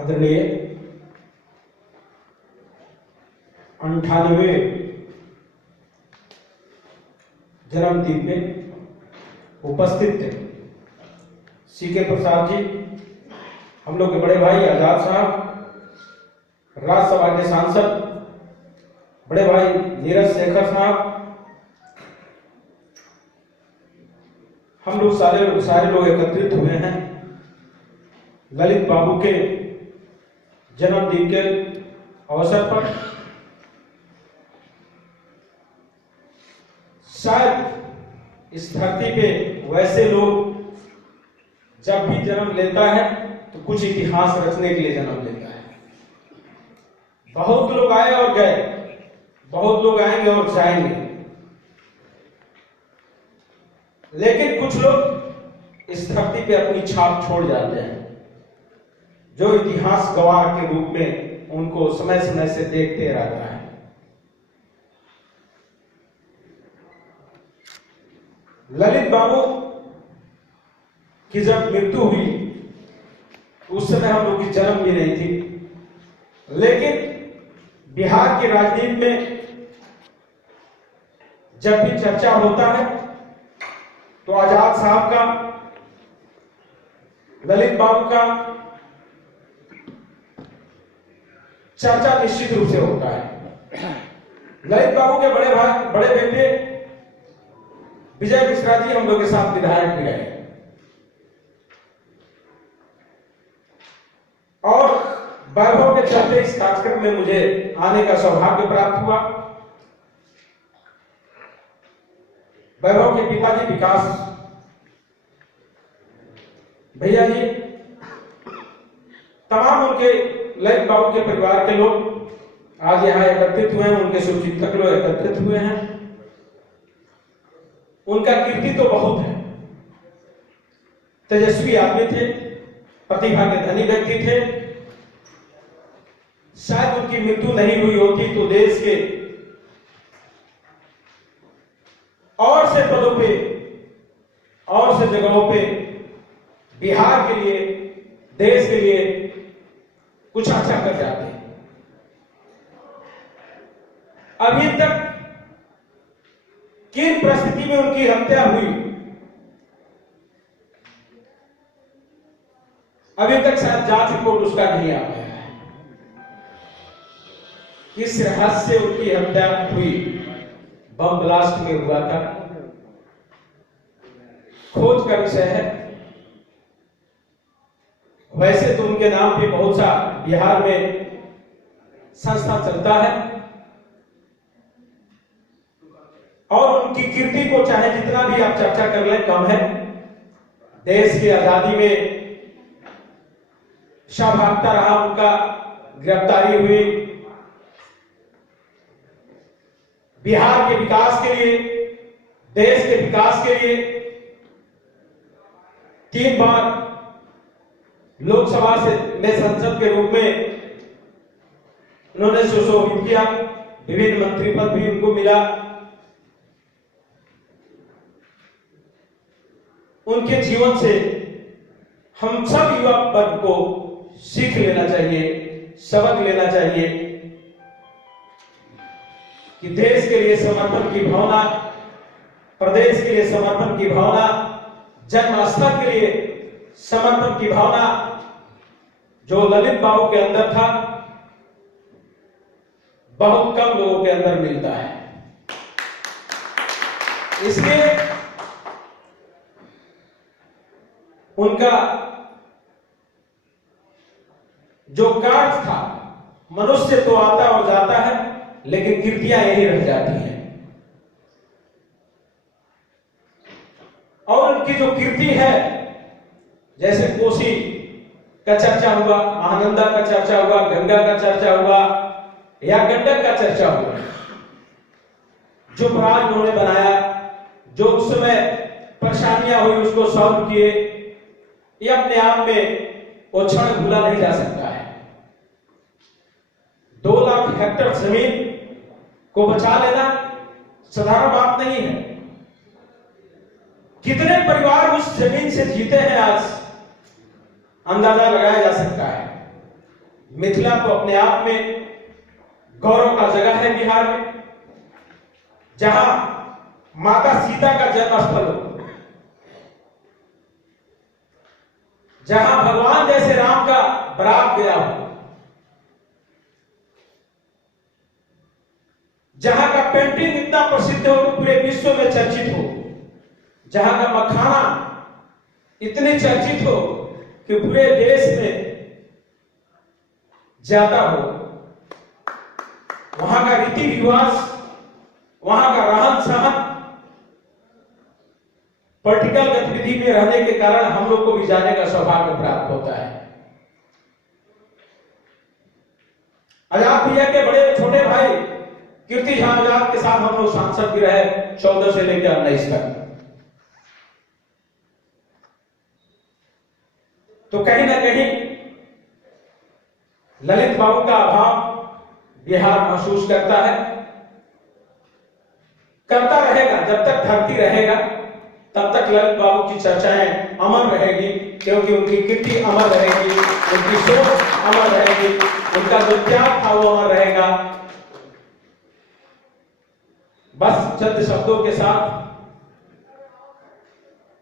आदरणीय 98वें जन्मदिन पे उपस्थित थे सीके प्रसाद जी, हम लोग के बड़े भाई आजाद साहब, राज्यसभा के सांसद बड़े भाई नीरज शेखर साहब, हम लोग सारे लोग एकत्रित हुए हैं ललित बाबू के जन्मदिन के अवसर पर। शायद इस धरती पे वैसे लोग जब भी जन्म लेता है तो कुछ इतिहास रचने के लिए जन्म लेता है। बहुत लोग आए और गए, बहुत लोग आएंगे और जाएंगे, लेकिन कुछ लोग इस धरती पे अपनी छाप छोड़ जाते हैं, जो इतिहास गवाह के रूप में उनको समय समय से देखते रहता है। ललित बाबू की जब मृत्यु हुई उस समय हम लोग की जन्म भी नहीं थी, लेकिन बिहार की राजनीति में जब भी चर्चा होता है तो आजाद साहब का, ललित बाबू का चर्चा निश्चित रूप से होता है। ललित बाबू के बड़े बेटे विजय मिश्रा जी हम लोग के साथ विधायक भी रहे और वैभव के चलते इस कार्यक्रम में मुझे आने का सौभाग्य प्राप्त हुआ। वैभव के पिताजी विकास भैया जी, तमाम उनके ललित बाबू के परिवार के लोग आज यहाँ एकत्रित हुए हैं, उनके शुभचिंतक लोग एकत्रित हुए हैं। उनका कीर्ति तो बहुत है, तेजस्वी आदमी थे, प्रतिभा के धनी व्यक्ति थे। शायद उनकी मृत्यु नहीं हुई होती तो देश के और से पदों पे, और से जगहों पे बिहार के लिए, देश के लिए कुछ अच्छा कर जाते हैं। अभी तक किन परिस्थिति में उनकी हत्या हुई, अभी तक शायद जांच रिपोर्ट उसका नहीं आ पाया है। किस रहस्य से उनकी हत्या हुई, बम ब्लास्ट में हुआ था, खोज का विषय है। वैसे तो उनके नाम पे बहुत सा बिहार में संस्था चलता है और उनकी कीर्ति को चाहे जितना भी आप चर्चा कर लें कम है। देश की आजादी में शाभागता रहा उनका, गिरफ्तारी हुई, बिहार के विकास के लिए, देश के विकास के लिए 3 बार लोकसभा में संसद के रूप में उन्होंने सुशोभित किया, विभिन्न मंत्री पद भी उनको मिला। उनके जीवन से हम सब युवा वर्ग को सीख लेना चाहिए, सबक लेना चाहिए कि देश के लिए समर्पण की भावना, प्रदेश के लिए समर्पण की भावना, जन्मस्थल के लिए समर्पण की भावना जो ललित बाबू के अंदर था, बहुत कम लोगों के अंदर मिलता है। इसलिए उनका जो कार्य था, मनुष्य तो आता और जाता है लेकिन कीर्तियां यही रह जाती हैं। और उनकी जो कीर्ति है, जैसे कोसी का चर्चा हुआ, महानंदा का चर्चा हुआ, गंगा का चर्चा हुआ या गंडक का चर्चा हुआ, जो बराज उन्होंने बनाया, जो उस समय परेशानियां हुई उसको सॉल्व किए, ये अपने आप में वो क्षण भूला नहीं जा सकता है। 2 लाख हेक्टेयर जमीन को बचा लेना साधारण बात नहीं है। कितने परिवार उस जमीन से जीते हैं आज अंदाजा लगाया जा सकता है। मिथिला तो अपने आप में गौरव का जगह है बिहार में, जहां माता सीता का जन्म स्थल हो, जहां भगवान जैसे राम का बरात गया हो, जहां का पेंटिंग इतना प्रसिद्ध हो कि पूरे विश्व में चर्चित हो, जहां का मखाना इतने चर्चित हो कि पूरे देश में जाता हो, वहां का रीति रिवाज, वहां का रहन सहन, पॉलिटिकल गतिविधि में रहने के कारण हम लोग को भी जाने का सौभाग्य प्राप्त होता है। आजाद भैया के बड़े छोटे भाई कीर्ति झा आजाद के साथ हम लोग सांसद भी रहे 14 से लेकर 19 तक। तो कहीं ना कहीं ललित बाबू का अभाव बिहार महसूस करता है, करता रहेगा। जब तक धरती रहेगा तब तक ललित बाबू की चर्चाएं अमर रहेगी, क्योंकि उनकी कीर्ति अमर रहेगी, उनकी सोच अमर रहेगी, उनका जो त्याग था वो अमर रहेगा। बस चंद शब्दों के साथ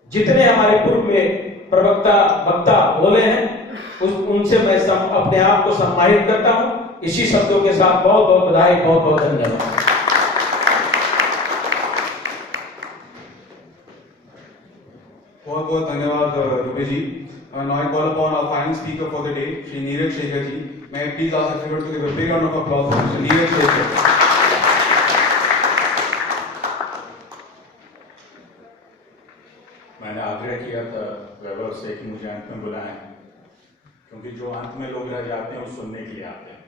जितने हमारे पूर्व में प्रवक्ता वक्ता बोले हैं उनसे मैं अपने आप को सम्मानित करता हूं। इसी शब्दों के साथ बहुत बहुत बधाई, बहुत बहुत धन्यवाद। बहुत बहुत धन्यवाद Dubey ji. Now I call upon our final speaker for the day, Shri Neeraj Shekhar ji. May I please ask everyone to give a big round of applause for Shri Neeraj Shekhar. मैंने आग्रह किया था वैभव से कि मुझे अंत में बुलाएं, क्योंकि जो अंत में लोग रह जाते हैं वो सुनने के लिए आते हैं,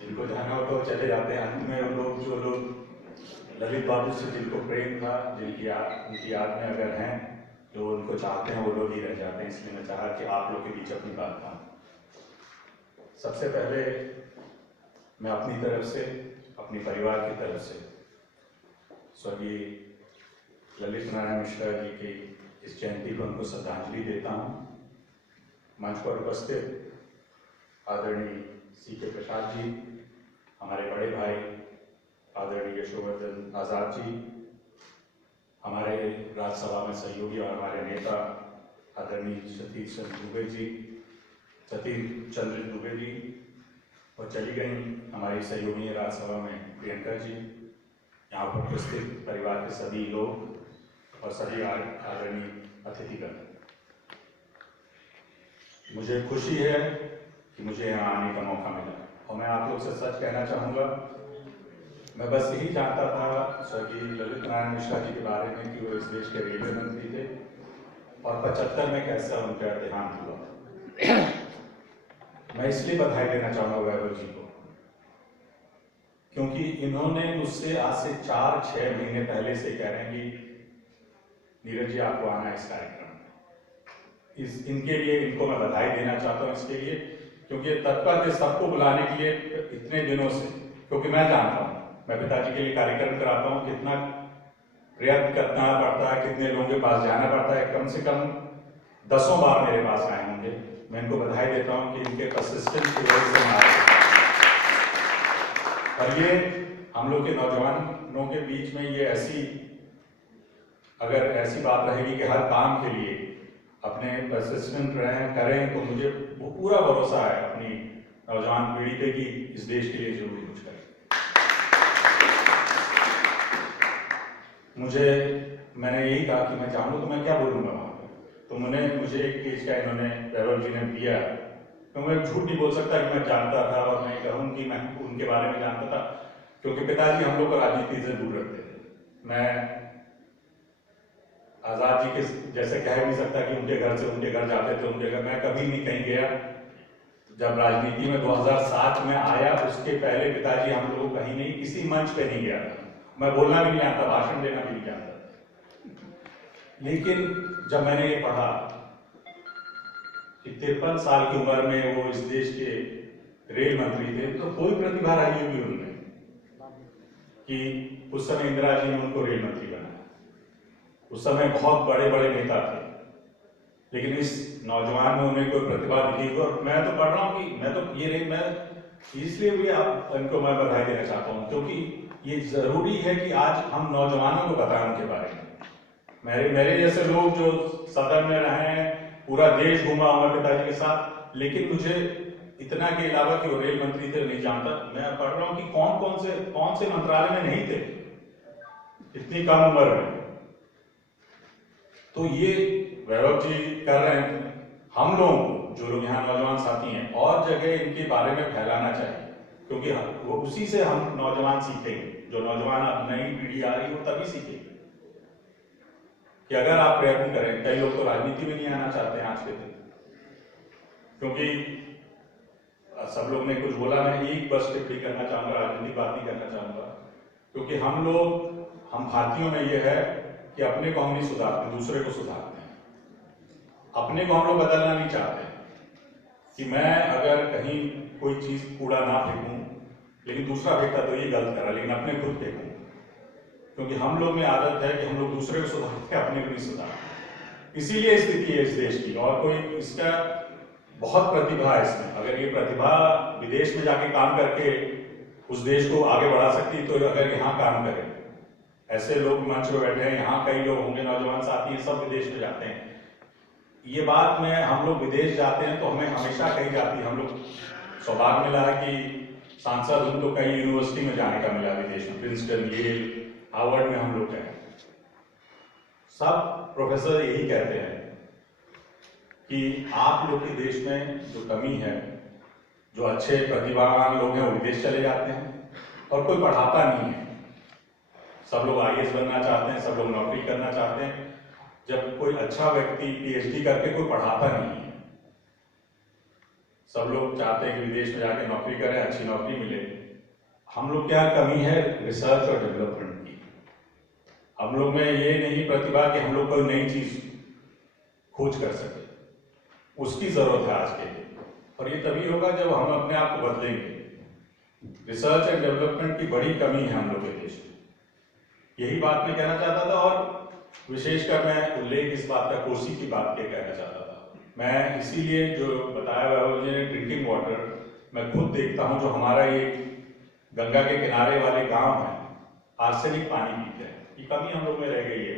जिनको जाना हो तो चले जाते हैं। अंत में लोग जो लोग ललित बाबू से जिनको प्रेम था, उनकी याद में अगर हैं, जो उनको चाहते हैं, वो लोग ही रह जाते हैं। इसलिए मैं चाहा कि आप लोग के बीच अपनी बात कहूँ। सबसे पहले मैं अपनी तरफ से, अपनी परिवार की तरफ से स्वर्गीय ललित नारायण मिश्रा जी की इस जयंती पर उनको श्रद्धांजलि देता हूँ। मंच पर उपस्थित आदरणीय C.K. प्रसाद जी, हमारे बड़े भाई आदरणीय यशोवर्धन आजाद जी, हमारे राज्यसभा में सहयोगी और हमारे नेता आदरणीय सतीश चंद्र दुबे जी, और चली गई हमारी सहयोगी राज्यसभा में प्रियंका जी, यहाँ पर उपस्थित परिवार के सभी लोग और सभी आदरणीय अतिथिगण। मुझे खुशी है कि मुझे यहाँ आने का मौका मिला, और मैं आप लोग से सच कहना चाहूँगा, मैं बस यही जानता था स्वर्गीय ललित नारायण मिश्रा जी के बारे में कि वो इस देश के रेलवे मंत्री थे, और 75 में कैसा उनका देहांत हुआ। मैं इसलिए बधाई देना चाहूँगा वैभव जी को, क्योंकि इन्होंने मुझसे आज से 4-6 महीने पहले से कह रहे हैं कि नीरज जी आपको आना है इस कार्यक्रम में। इनके लिए इनको मैं बधाई देना चाहता हूँ इसके लिए, क्योंकि तत्पर थे सबको बुलाने के लिए इतने दिनों से, क्योंकि मैं जानता हूँ, मैं पिताजी के लिए कार्यक्रम कराता हूँ, कितना प्रयत्न करना पड़ता है, कितने लोगों के पास जाना पड़ता है। कम से कम 10 बार मेरे पास आए होंगे। मैं इनको बधाई देता हूँ कि इनके परसिस्टेंस की वजह से मैं आया। और ये हम लोग के नौजवानों के बीच में ये अगर ऐसी बात रहेगी कि हर काम के लिए अपने परसिस्टेंट करें, तो मुझे वो पूरा भरोसा है अपनी नौजवान पीढ़ी पे कि इस देश के लिए जरूर कुछ करें। मैंने यही कहा कि मैं जानूँ तो मैं क्या बोलूँगा वहाँ पर, तो मुझे एक पेज का इन्होंने वैभव जी ने दिया, तो मैं झूठ नहीं बोल सकता कि मैं जानता था, और मैं कहूँ कि मैं उनके बारे में जानता था, क्योंकि पिताजी हम लोग को राजनीति से दूर रखते थे। मैं आजाद जी के जैसे कह नहीं सकता कि उनके घर जाते थे, उनके घर मैं कभी नहीं कहीं गया। जब राजनीति में 2007 में आया, उसके पहले पिताजी हम लोग कहीं नहीं, किसी मंच पे नहीं गया था। मैं बोलना भी नहीं आता, भाषण देना भी नहीं जानता। लेकिन जब मैंने ये पढ़ा कि 53 साल की उम्र में वो इस देश के रेल मंत्री थे, तो कोई प्रतिभा रही होगी उनमें कि उस समय इंदिरा जी ने उनको रेल मंत्री बनाया। उस समय बहुत बड़े बड़े नेता थे, लेकिन इस नौजवान में उन्हें कोई प्रतिभा दिखी। और मैं तो पढ़ रहा हूँ कि मैं इसलिए भी आप इनको मैं बधाई देना चाहता हूँ, क्योंकि ये जरूरी है कि आज हम नौजवानों को बताएं उनके बारे में। मेरे जैसे लोग जो सदन में रहे हैं, पूरा देश घूमा हूं पिताजी के साथ, लेकिन मुझे इतना के अलावा कि वो रेल मंत्री थे नहीं जानता। मैं पढ़ रहा हूँ कि कौन से मंत्रालय में नहीं थे इतनी कम उम्र में। तो ये वैभव जी कर रहे हैं। हम लोगों को, जो लोग यहाँ नौजवान साथी हैं, और जगह इनके बारे में फैलाना चाहिए, क्योंकि वो उसी से हम नौजवान सीखेंगे। जो नौजवान अब नई पीढ़ी आ रही है वो तभी सीखेगी कि अगर आप प्रयत्न करें। कई लोग तो राजनीति में नहीं आना चाहते हैं आज के दिन, क्योंकि सब लोग ने कुछ बोला। मैं एक बस टिप्पणी करना चाहूंगा, राजनीतिक बात नहीं करना चाहूंगा, क्योंकि हम भारतीयों में यह है कि अपने को हम नहीं सुधारते, दूसरे को सुधारते हैं। अपने को हम लोग बदलना नहीं चाहते कि मैं अगर कहीं कोई चीज कूड़ा ना फेंकूं, लेकिन दूसरा फेंकता तो ये गलत करा, लेकिन अपने खुद फेंकूं। क्योंकि हम लोग में आदत है कि हम लोग दूसरे को सुधारते हैं, अपने को नहीं सुधारते। इसीलिए स्थिति है इस देश की। और कोई इसका बहुत प्रतिभा है इसमें। अगर ये प्रतिभा विदेश में जाके काम करके उस देश को आगे बढ़ा सकती, तो अगर यहाँ काम करे, ऐसे लोग मंच पे बैठे हैं, यहाँ कई लोग होंगे नौजवान साथी हैं, सब विदेश में जाते हैं। ये बात में हम लोग विदेश जाते हैं तो हमें हमेशा कही जाती है, हम लोग सौभाग्य मिला है कि सांसद उनको कई यूनिवर्सिटी में जाने का मिला विदेश में, प्रिंसटन, येल, हार्वर्ड में हम लोग गए। सब प्रोफेसर यही कहते हैं कि आप लोग के देश में जो कमी है, जो अच्छे प्रतिभावान लोग हैं वो विदेश चले जाते हैं और कोई पढ़ाता नहीं है। सब लोग IAS बनना चाहते हैं, सब लोग नौकरी करना चाहते हैं, जब कोई अच्छा व्यक्ति PhD करके कोई पढ़ाता नहीं है। सब लोग चाहते हैं कि विदेश में जाके नौकरी करें, अच्छी नौकरी मिले। हम लोग क्या कमी है रिसर्च और डेवलपमेंट की। हम लोग में ये नहीं प्रतिभा कि हम लोग कोई नई चीज खोज कर सके, उसकी जरूरत है आज के लिए। और ये तभी होगा जब हम अपने आप को बदलेंगे। रिसर्च एंड डेवलपमेंट की बड़ी कमी है हम लोग के देश में, यही बात मैं कहना चाहता था। और विशेषकर मैं उल्लेख इस बात का, कोसी की बात के कहना चाहता था। मैं इसीलिए जो बताया वैभव जी ने ड्रिंकिंग वाटर, मैं खुद देखता हूँ जो हमारा ये गंगा के किनारे वाले गांव हैं, आर्सेनिक पानी पीते हैं। ये कमी हम लोग में रह गई है।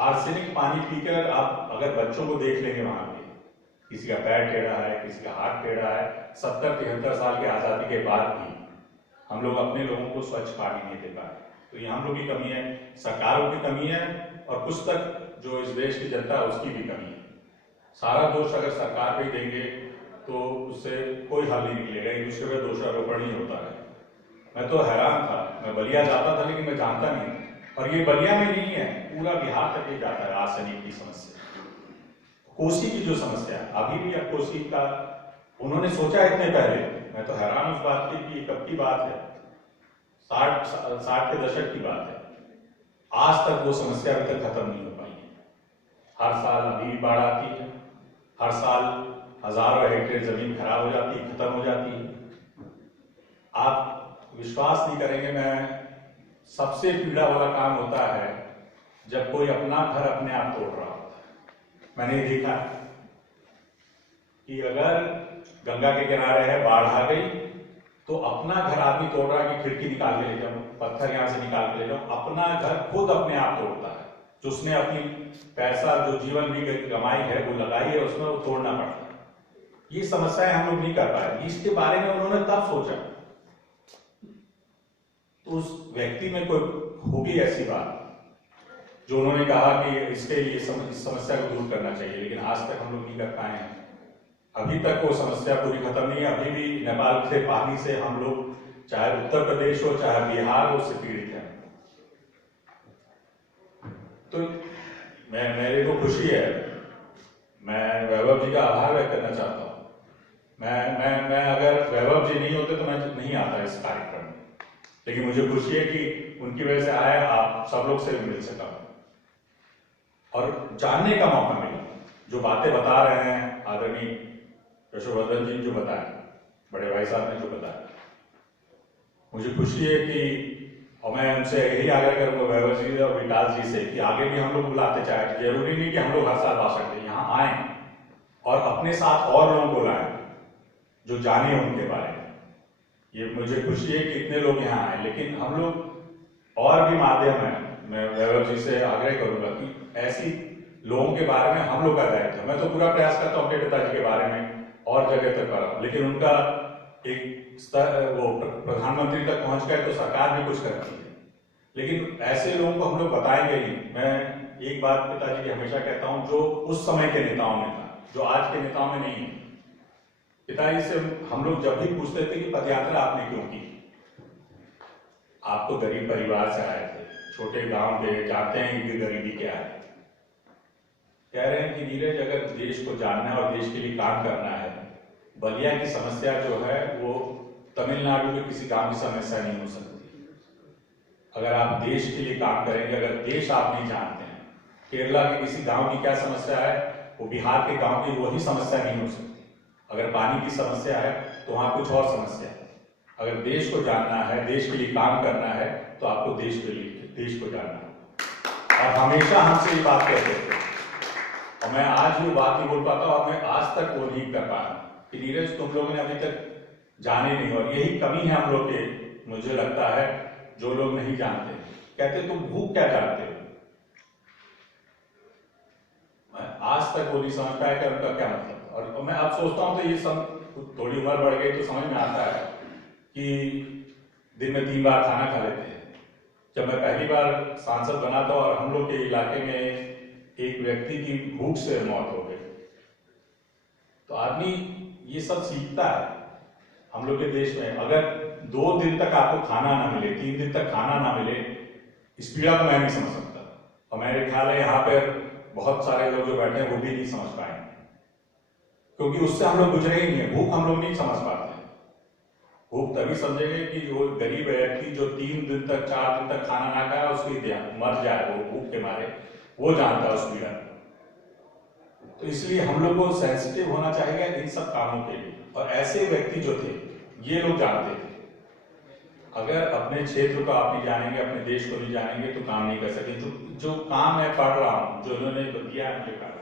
आर्सेनिक पानी पीकर आप अगर बच्चों को देख लेंगे वहां पे, किसी का पैर टेढ़ा है, किसी का हाथ टेढ़ा है, 70-73 साल की आजादी के बाद भी हम लोग अपने लोगों को स्वच्छ पानी नहीं दे पाए। तो ये हम लोग की कमी है, सरकारों की कमी है, और कुछ तक जो इस देश की जनता है उसकी भी कमी है। सारा दोष अगर सरकार पे ही देंगे तो उससे कोई हल नहीं निकलेगा, एक दूसरे पे दोषारोपण ही होता है। मैं तो हैरान था, मैं बलिया जाता था लेकिन मैं जानता नहीं, और ये बलिया में नहीं है, पूरा बिहार तक ये जाता है आर्सेनिक की समस्या। कोसी की जो समस्या है अभी भी, अब कोसी का उन्होंने सोचा इतने पहले, मैं तो हैरान उस बात की कि कब की बात है, 60 के दशक की बात है। आज तक वो समस्या अभी तक खत्म नहीं हो पाई है। हर साल अभी भी बाढ़ आती है, हर साल हजारों हेक्टेयर जमीन खराब हो जाती है, खत्म हो जाती है। आप विश्वास नहीं करेंगे, मैं सबसे पीड़ा वाला काम होता है जब कोई अपना घर अपने आप तोड़ रहा होता है। मैंने देखा कि अगर गंगा के किनारे है, बाढ़ आ गई, तो अपना घर आदमी तोड़ रहा है कि खिड़की निकाल के ले जाओ, पत्थर यहां से निकाल के ले जाओ, अपना घर खुद अपने आप तोड़ता है। जो उसने अपनी पैसा, जो जीवन भी कमाई है वो लगाई है, उसमें वो तोड़ना पड़ता है। ये समस्याएं हम लोग नहीं कर पाए। इसके बारे में उन्होंने तब सोचा, तो उस व्यक्ति में कोई होगी ऐसी बात जो उन्होंने कहा कि इसके लिए इस समस्या को दूर करना चाहिए, लेकिन आज तक हम लोग नहीं कर पाए हैं। अभी तक वो समस्या पूरी खत्म नहीं है। अभी भी नेपाल से पानी से हम लोग, चाहे उत्तर प्रदेश हो चाहे बिहार हो, उससे पीड़ित हैं। तो मेरे को खुशी है, मैं वैभव जी का आभार व्यक्त करना चाहता हूँ। मैं अगर वैभव जी नहीं होते तो मैं नहीं आता इस कार्यक्रम में, लेकिन मुझे खुशी है कि उनकी वजह से आया, आप सब लोग से मिल सका और जानने का मौका मिला। जो बातें बता रहे हैं आदरणीय यशोवर्धन जी, जो बताया, बड़े भाई साहब ने जो बताया, मुझे खुशी है कि, और मैं उनसे यही आग्रह करूंगा वैभव जी और विकास जी से कि आगे भी हम लोग बुलाते चाहे। जरूरी नहीं कि हम लोग हर साल भाषण दें, यहाँ आए और अपने साथ और लोगों को लाएं जो जाने उनके बारे में। ये मुझे खुशी है कि इतने लोग यहाँ आए, लेकिन हम लोग और भी माध्यम है, मैं वैभव जी से आग्रह करूंगा कि ऐसी लोगों के बारे में हम लोग का दायित्व है। मैं तो पूरा प्रयास करता हूँ अपने पिताजी के बारे में और जगह तक करा, लेकिन उनका एक स्तर वो प्रधानमंत्री तक पहुंच गए तो सरकार भी कुछ करती है, लेकिन ऐसे लोगों को हम लोग बताएंगे नहीं। मैं एक बात पिताजी की हमेशा कहता हूँ, जो उस समय के नेताओं में था, जो आज के नेताओं में नहीं है। पिताजी से हम लोग जब भी पूछते थे कि पदयात्रा आपने क्यों की, आप तो गरीब परिवार से आए थे, छोटे गांव के, जानते हैं कि गरीबी क्या है। कह रहे हैं कि नीरज, अगर देश को जानना है और देश के लिए काम करना है, बलिया की समस्या जो है वो तमिलनाडु के किसी गांव की समस्या नहीं हो सकती। अगर आप देश के लिए काम करेंगे, अगर देश आप नहीं जानते हैं, केरला के किसी गांव की क्या समस्या है वो बिहार के गांव की वही समस्या नहीं हो सकती। अगर पानी की समस्या है तो वहां कुछ और समस्या है। अगर देश को जानना है, देश के लिए काम करना है, तो आपको देश को जानना है। और हमेशा हमसे ये बात कहते थे, और मैं आज ये बात नहीं बोल पाता और मैं आज तक वो नहीं कर पाया कि नीरज, तुम लोगों ने अभी तक जाने नहीं, और यही कमी है हम लोग के, मुझे लगता है, जो लोग नहीं जानते। कहते तुम भूख क्या जानते हो, मैं आज तक वो नहीं समझ पाया कि उनका क्या मतलब। और मैं अब सोचता हूँ तो ये सब थोड़ी उम्र बढ़ गई तो समझ में आता है कि दिन में 3 बार खाना खा लेते हैं। जब मैं पहली बार सांसद बना था और हम लोग के इलाके में एक व्यक्ति की भूख से मौत हो गई, तो आदमी ये सब सीखता है। हम लोग के देश में अगर 2 दिन तक आपको खाना ना मिले, 3 दिन तक खाना ना मिले, इस पीड़ा को मैं नहीं समझ सकता, और मेरे ख्याल है यहाँ पर बहुत सारे लोग जो बैठे हैं वो भी नहीं समझ पाएंगे, क्योंकि उससे हम लोग गुजरे ही नहीं है। भूख हम लोग नहीं समझ पाते। भूख तभी समझेंगे कि वो गरीब व्यक्ति जो 3 दिन तक 4 दिन तक खाना ना खाए, उसकी मर जाए वो भूख के मारे, वो जानता है उस पीड़ा को। तो इसलिए हम लोग को सेंसिटिव होना चाहिए इन सब कामों के लिए। और ऐसे व्यक्ति जो थे, ये लोग जानते थे। अगर अपने क्षेत्र को आप नहीं जानेंगे, अपने देश को नहीं जानेंगे, तो काम नहीं कर सकेंगे। जो काम मैं पढ़ रहा हूँ, जो इन्होंने दिया है मुझे काम,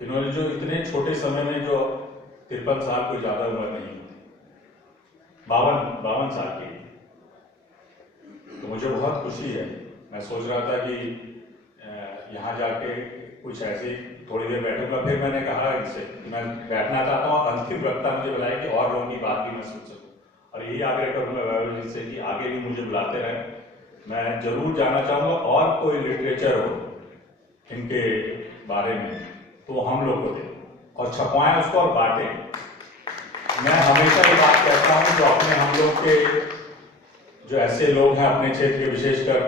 इन्होंने जो इतने छोटे समय में, जो 53 साल कोई ज्यादा उम्र नहीं होती, 52 साल की, तो मुझे बहुत खुशी है। मैं सोच रहा था कि यहाँ जाके कुछ ऐसे थोड़ी देर बैठूंगा, फिर मैंने कहा इनसे कि मैं बैठना चाहता हूँ, अंतिम वक्ता मुझे बुलाया कि और लोगों की बात भी मैं सुन सकूँ। और यही आग्रह करूँगा वैभव जी से कि आगे भी मुझे बुलाते रहे। मैं जरूर जानना चाहूँगा और कोई लिटरेचर हो इनके बारे में तो हम लोग को दें और छपवाएं उसको और बांटें। मैं हमेशा ये बात कहता हूँ, जो अपने हम लोग के जो ऐसे लोग हैं अपने क्षेत्र के, विशेषकर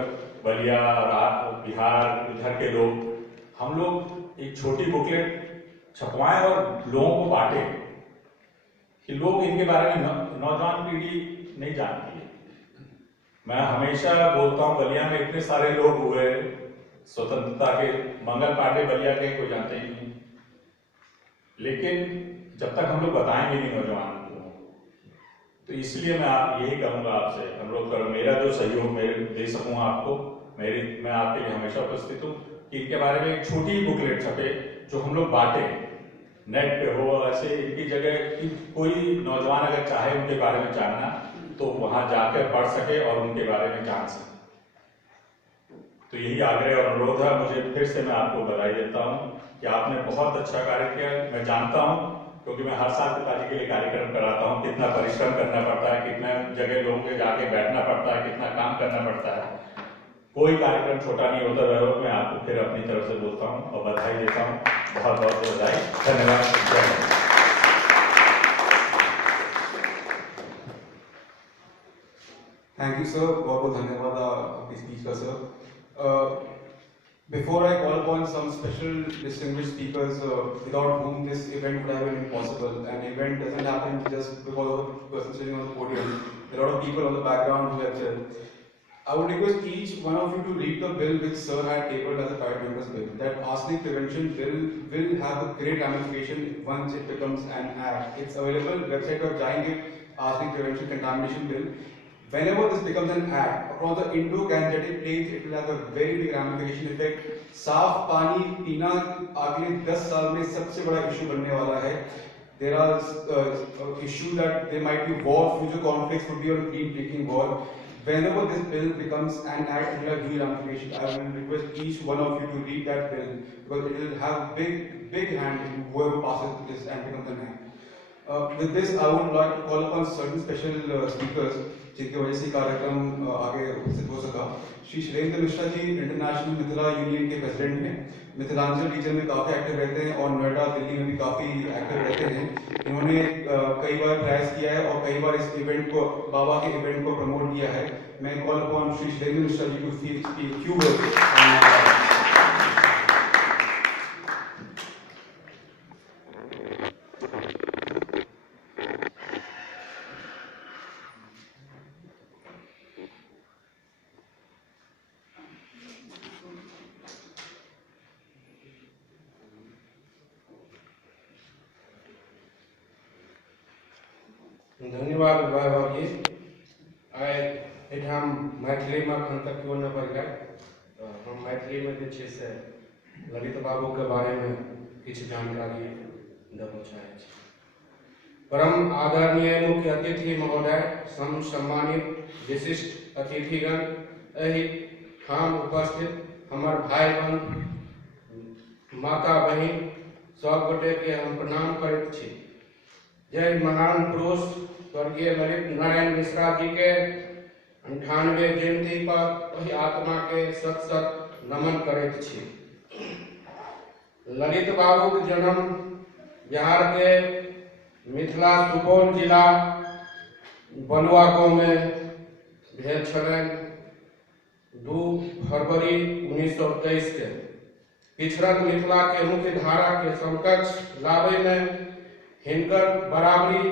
बलिया और बिहार इधर के लोग, हम लोग एक छोटी बुकलेट छपवाएं और लोगों को बांटें कि लोग इनके बारे में, नौजवान पीढ़ी नहीं जानती है। मैं हमेशा बोलता हूँ, बलिया में इतने सारे लोग हुए स्वतंत्रता के, मंगल पांडे बलिया के कोई जानते ही नहीं, लेकिन जब तक हम लोग बताएंगे नहीं नौजवान को, तो इसलिए मैं यही कहूँगा आपसे, अनुरोध करूँ, मेरा जो सहयोग मैं दे सकूँ आपको, मैं आपके लिए हमेशा उपस्थित हूँ कि इनके बारे में एक छोटी बुकलेट छपे जो हम लोग बांटे, नेट पे हो, ऐसे इनकी जगह कि कोई नौजवान अगर चाहे उनके बारे में जानना तो वहां जाकर पढ़ सके और उनके बारे में जान सके। तो यही आग्रह और अनुरोध है। मुझे फिर से मैं आपको बधाई देता हूं कि आपने बहुत अच्छा कार्य किया। मैं जानता हूं, क्योंकि मैं हर साल पिताजी के लिए कार्यक्रम कराता हूं, कितना परिश्रम करना पड़ता है, कितना जगह लोगों के जाके बैठना पड़ता है, कितना काम करना पड़ता है। कोई कार्यक्रम छोटा नहीं होता। वैभव, मैं आपको फिर अपनी तरफ से बोलता हूँ और बधाई देता हूँ। बहुत बहुत बधाई, धन्यवाद, जय हिंद। Thank you, sir. बहुत बहुत धन्यवाद आपकी स्पीच का, sir. Before I call upon some special distinguished speakers without whom this event would have been impossible. An event doesn't happen just because of a person sitting on the podium. There are a lot of people on the background who have said. I would request each one of you to read the bill which Sir had tabled as a private member's bill. That arsenic prevention bill will have a great ramification once it becomes an act. It's available website पर जाएंगे, arsenic prevention contamination bill. whenever this becomes an act across the Indo-Gangetic plains, it will have a very big ramification effect. साफ पानी पीना अगले 10 साल में सबसे बड़ा इशू बनने वाला है. There are issues that there might be war, future conflicts would be on clean drinking water. Whenever this bill becomes an act, it will have huge ramifications. I will request each one of you to read that bill because it will have big hand in whoever passes this and becomes an act. With this, I would like to call upon certain special speakers जिनकी वजह से कार्यक्रम आगे उपस्थित हो सका. श्री शैलेंद्र मिश्रा जी international Mithila union के president हैं. मिथिलांचल रीजन में काफ़ी एक्टिव रहते हैं और नोएडा दिल्ली में भी काफ़ी एक्टिव रहते हैं. इन्होंने कई बार प्रयास किया है और कई बार इस इवेंट को बाबा के इवेंट को प्रमोट किया है. मैं call upon Shri Shailendra Mishra ji to speak few words. धन्यवाद वैभव जी. हम मैथिली में अखन तक क्यों न बढ़ गए. हम मैथिली में जे छै से ललित बाबू के बारे में किछु जानकारी देना चाहै छी. परम आदरणीय मुख्य अतिथि महोदय, सम्मानित विशिष्ट अतिथिगण, एहि ठाम उपस्थित हमर भाई बहन, माता बहिन सब गोटे के हम प्रणाम करैत छी. जय महान पुरुष स्वर्गीय ललित नारायण मिश्रा जी के 98वें जयंती पर वही आत्मा के सत सत नमन करैत छी. ललित बाबू के जन्म बिहार के मिथिला सुपौल जिला बलुआ गाँव में भेल छलनि 2 फरवरी 1923 के. पिछड़ल मिथिला के मुख्य धारा के समकक्ष लाबे में हिनकर बराबरी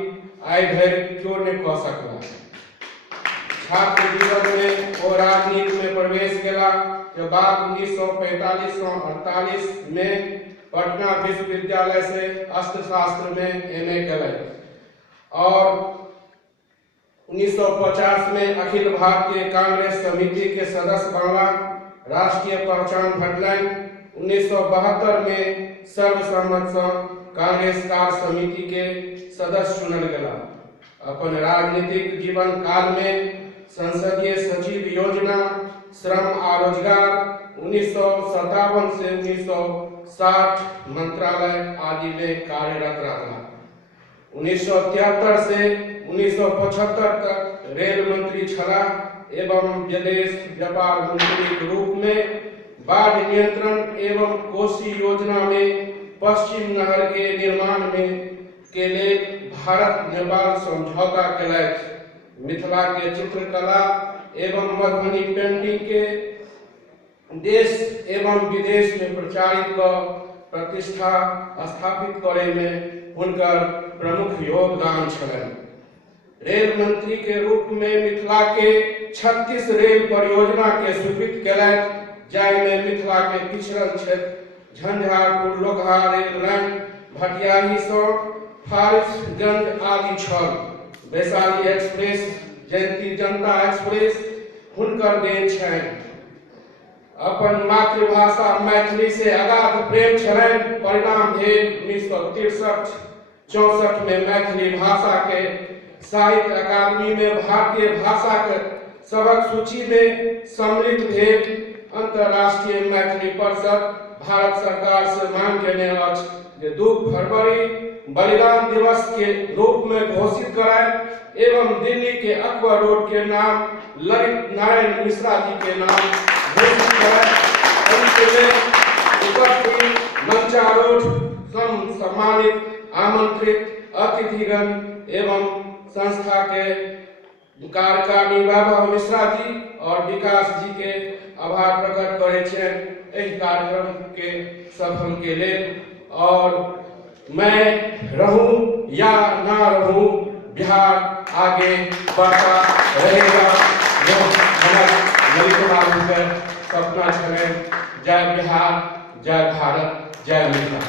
आइ धरि क्यों नहीं कह सकला. छात्र जीवन में वो राजनीति में प्रवेश केला के बाद 1945-48 में पटना विश्वविद्यालय से अर्थशास्त्र में एमए कले और 1950 में अखिल भारतीय कांग्रेस समिति के सदस्य बनला. राष्ट्रीय पहचान भेटलनि. 1972 में सर्वसम्मत से कांग्रेस कार्य समिति के सदस्य चुनल गेला. अपन राजनीतिक जीवन काल में संसदीय सचिव योजना, श्रम आ रोजगार 1957 से 1960 मंत्रालय आदि में कार्यरत रहा. 1973 से 1975 तक रेल मंत्री छला एवं विदेश व्यापार मंत्री के रूप में बाढ़ नियंत्रण एवं कोसी योजना में पश्चिम नहर के निर्माण में के लिए भारत नेपाल समझौता केलथि. मिथिला के चित्रकला एवं मधुबनी पेंटिंग के देश एवं विदेश में प्रचारित कर प्रतिष्ठा स्थापित करे में उनकर प्रमुख योगदान छलनि. रेल मंत्री के रूप में मिथिला के 36 रेल परियोजना के स्वीकृत केलथि, जाहिमे मिथिला के पिछड़ल क्षेत्र झंझारपुर लोकहा रेल लाइन, भटियाही से फारबिसगंज आदि छल. वैशाली एक्सप्रेस, जयंती जनता एक्सप्रेस हुनकर देन छनि. अपन मातृभाषा मैथिली से अगाध प्रेम छलनि. परिणाम भेल 1963-64 में मैथिली भाषा के साहित्य अकादमी में भारतीय भाषा के सबक सूची में सम्मिलित भेल. अंतर्राष्ट्रीय मैथिली परिषद भारत सरकार से मांग केने अछि जे 2 फरवरी बलिदान दिवस के रूप में घोषित कराए एवं दिल्ली के अकबर रोड के नाम ललित नारायण मिश्रा जी के नाम घोषित कराए. उपस्थित मंचारूढ़ सम्मानित आमंत्रित अतिथिगण एवं संस्था के कार्यकारिणी वैभव मिश्रा जी और विकास जी के आभार प्रकट करे छनि एहि कार्यक्रम के सफल के लिए. और मैं रहूं या ना रहूं, बिहार आगे बढ़ता रहेगा. जो हमारे ललित बाबू के सपना छले. जय बिहार, जय भारत, जय मिथिला.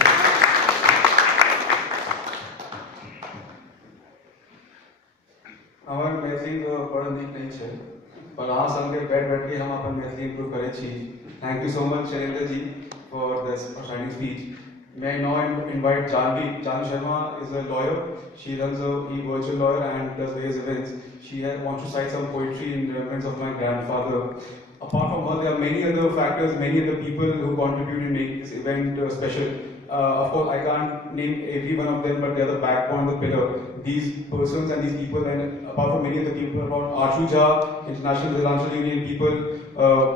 हमार मैथिली तो बड़ा नीक नहीं है, पर अहाँ संगे बैठ के हम अपन मैथिली इम्प्रूव करे छी। Thank you so much Shailendra ji for this outstanding speech. May I now invite Janvi. Janvi Sharma is a lawyer. She runs a virtual lawyer and does various events. She wants to cite some poetry in remembrance of my grandfather. Apart from her, there are many other factors, many other people who contribute in making this event special. Of course, I can't name every one of them, but they are the backbone, the pillar. These persons and these people, and apart from many other people, about Ashu Jha, International Milanchal Union people,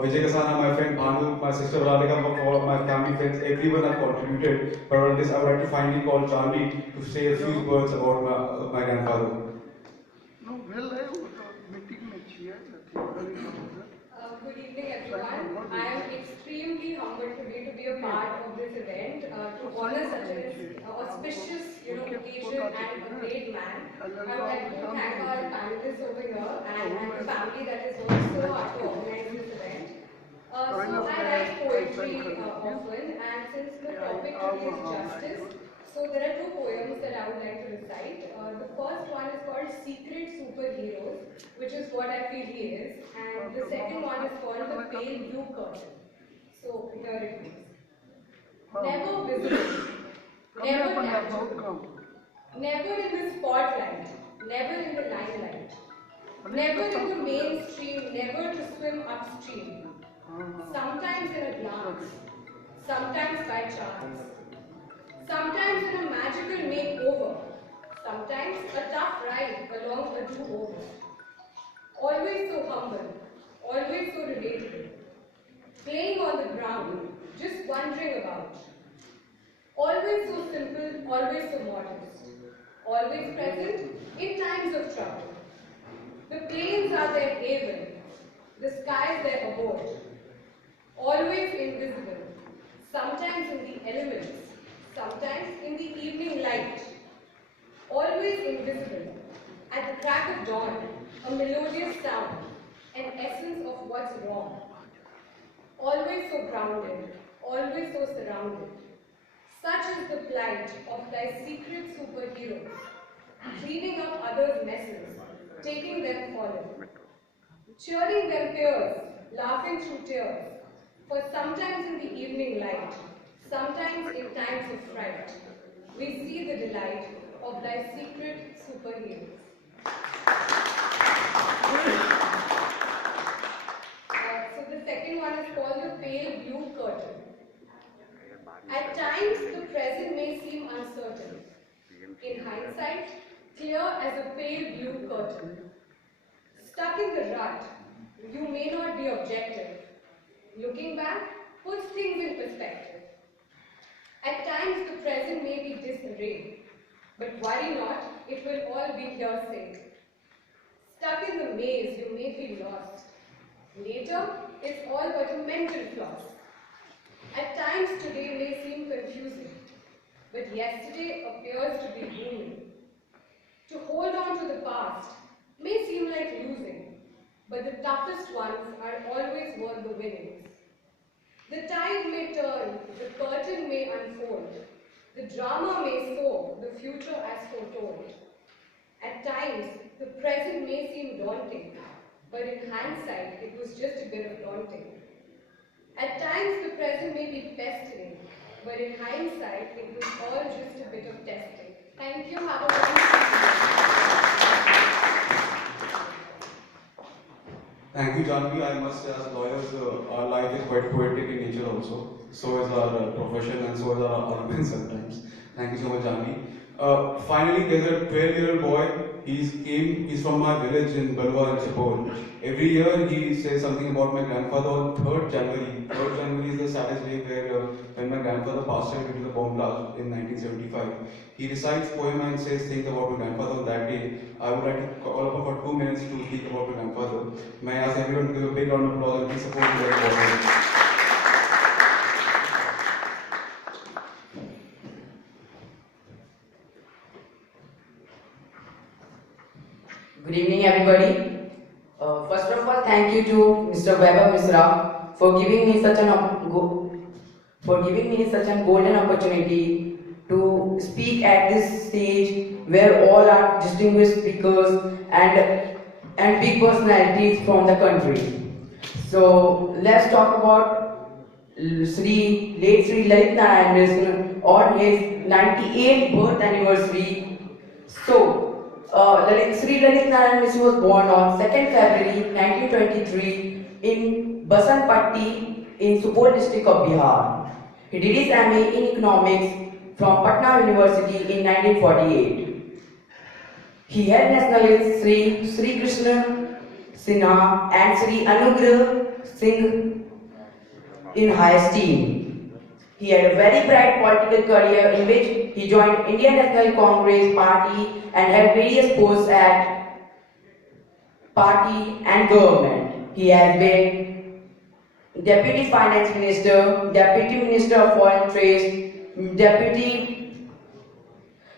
Vijay Kasana, my friend Bhanu, my sister Radhika, all of my family friends, everyone have contributed. But on this, I would like to finally call Janvi to say a few words about my grandfather. Good evening, everyone. I am extremely humbled today to be a part of this event to honor such an auspicious, occasion and a great man. I would like to thank our panelists over here and the family that is also hard to organize this event. So I write poetry often, and since the topic today is justice, so there are two poems that I would like to recite. The first one is called Secret Superheroes, which is what I feel he is, and the second one is called The Pale Blue Curtain. So here it is. Never visible, never tangible, never in the spotlight, never in the limelight, never in the mainstream, never to swim upstream. Sometimes in a glance, sometimes by chance, sometimes in a magical makeover, sometimes a tough ride along a do-over. Always so humble, always so relatable, playing on the ground, just wondering about. Always so simple, always so modest, always present in times of trouble. The plains are their haven, the skies their abode. Always invisible, sometimes in the elements, sometimes in the evening light. Always invisible, at the crack of dawn, a melodious sound, an essence of what's wrong. Always so grounded, always so surrounded. Such is the plight of thy secret superheroes, cleaning up others' messes, taking them fallen, cheering their peers, laughing through tears, for sometimes in the evening light, sometimes in times of fright, we see the delight of thy secret superheroes. So the second one is called The Pale Blue Curtain. At times, the present may seem uncertain. In hindsight, clear as a pale blue curtain. Stuck in the rut, you may not be objective. Looking back puts things in perspective. At times, the present may be disarrayed, but worry not, it will all be hearsay. Stuck in the maze, you may feel lost. Later, it's all but a mental floss. At times, today may seem confusing, but yesterday appears to be booming. To hold on to the past may seem like losing, but the toughest ones are always worth the winnings. The tide may turn, the curtain may unfold, the drama may sow, the future as foretold. At times, the present may seem daunting, but in hindsight, it was just a bit of daunting. At times, the present may be pestering, but in hindsight, it was all just a bit of testing. Thank you. Have a Thank you, Janvi. I must say, as lawyers, our life is quite poetic in nature also. So is our profession and so is our argument sometimes. Thank you so much, Janvi. Finally, there's a 12-year-old boy. He's from my village in Balwa and Chapol. Every year he says something about my grandfather on 3rd January. 3rd January is the saddest day when my grandfather passed away due to the bomb blast in 1975. He recites poem and says things about my grandfather on that day. I would like to call upon for 2 minutes to speak about my grandfather. May I ask everyone to give a big round of applause and please support the grandfather. Good evening, everybody. First of all, thank you to Mr. Vaibhav Misra for giving me such an golden opportunity to speak at this stage where all are distinguished speakers and big personalities from the country. So let's talk about late Sri Lalit Narayan Mishra on his 98th birth anniversary. So, Sri Lalit Narayan Mishra was born on 2nd February 1923 in Basanpatti in Supaul district of Bihar. He did his MA in economics from Patna University in 1948. He had nationalities Sri Krishna Sinha and Sri Anugrah Singh in high esteem. He had a very bright political career in which he joined Indian National Congress Party and had various posts at party and government. He has been Deputy Finance Minister, Deputy Minister of Foreign Trade, Deputy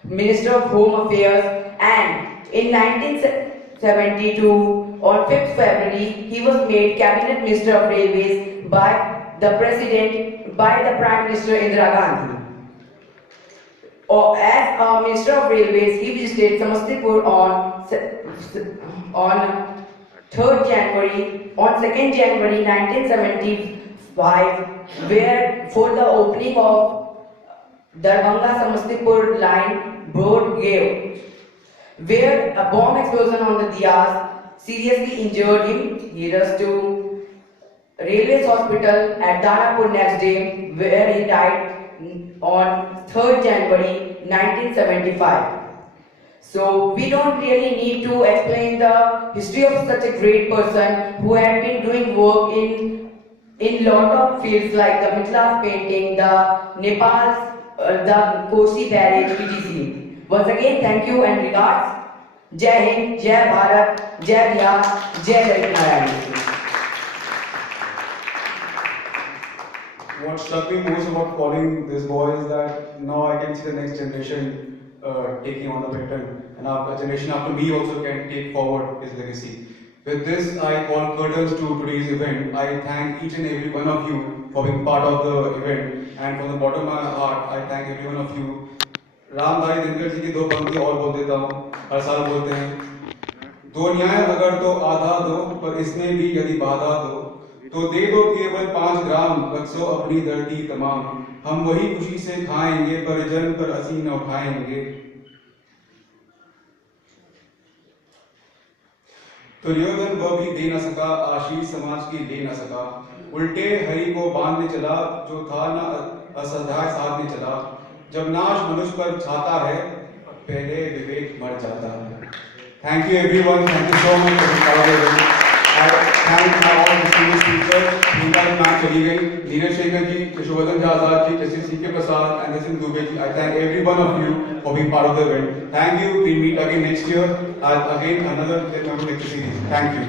Minister of Home Affairs, and in 1972, on 5th February, he was made Cabinet Minister of Railways by the Prime Minister Indira Gandhi. As a Minister of Railways, he visited Samastipur on 2nd January 1975, where for the opening of Darbhanga Samastipur line broad gauge, where a bomb explosion on the Dias seriously injured him. He rushed to Railways Hospital at Danapur next day, where he died on 3rd January 1975. So we don't really need to explain the history of such a great person who had been doing work in lot of fields like the Mithilas painting, the Nepal's, the Kosi barrage, etc. Once again, thank you and regards. Jai Hind, Jai Bharat, Jai Bihar, Jai Lalit Narayan. What struck me most about calling this boy is that now I can see the next generation taking on the baton, and a generation after me also can take forward his legacy. With this, I call curtains to today's event. I thank each and every one of you for being part of the event, and from the bottom of my heart, I thank every one of you. Ram भाई दिनकर जी की दो पंक्ति और बोल देता हूँ, हर साल बोलते हैं, दो न्याय अगर तो आधा दो, पर इसमें भी यदि बाधा दो, तो दे दो केवल 5 ग्राम, बख्शो अपनी धरती तमाम, हम वही खुशी से खाएंगे, परिजन पर हंसी न उठाएंगे। दुर्योधन वह भी दे न सका, आशीष समाज की ले न सका, उल्टे हरि को बांधने चला, जो था न असहाय साधने चला, जब नाश मनुष्य पर छाता है, पहले विवेक मर जाता है। Thank you everyone, thank you so much for being part of the event. I thank my all distinguished speakers, जिनका मैच चली गई, Neeraj Shekhar ji, Yashovardhan Jha Azad ji, justice C.K. Prasad, and Nitin Dubey ji. I thank every one of you for being part of the event. Thank you. We meet again next year. Again another member of the series. Thank you.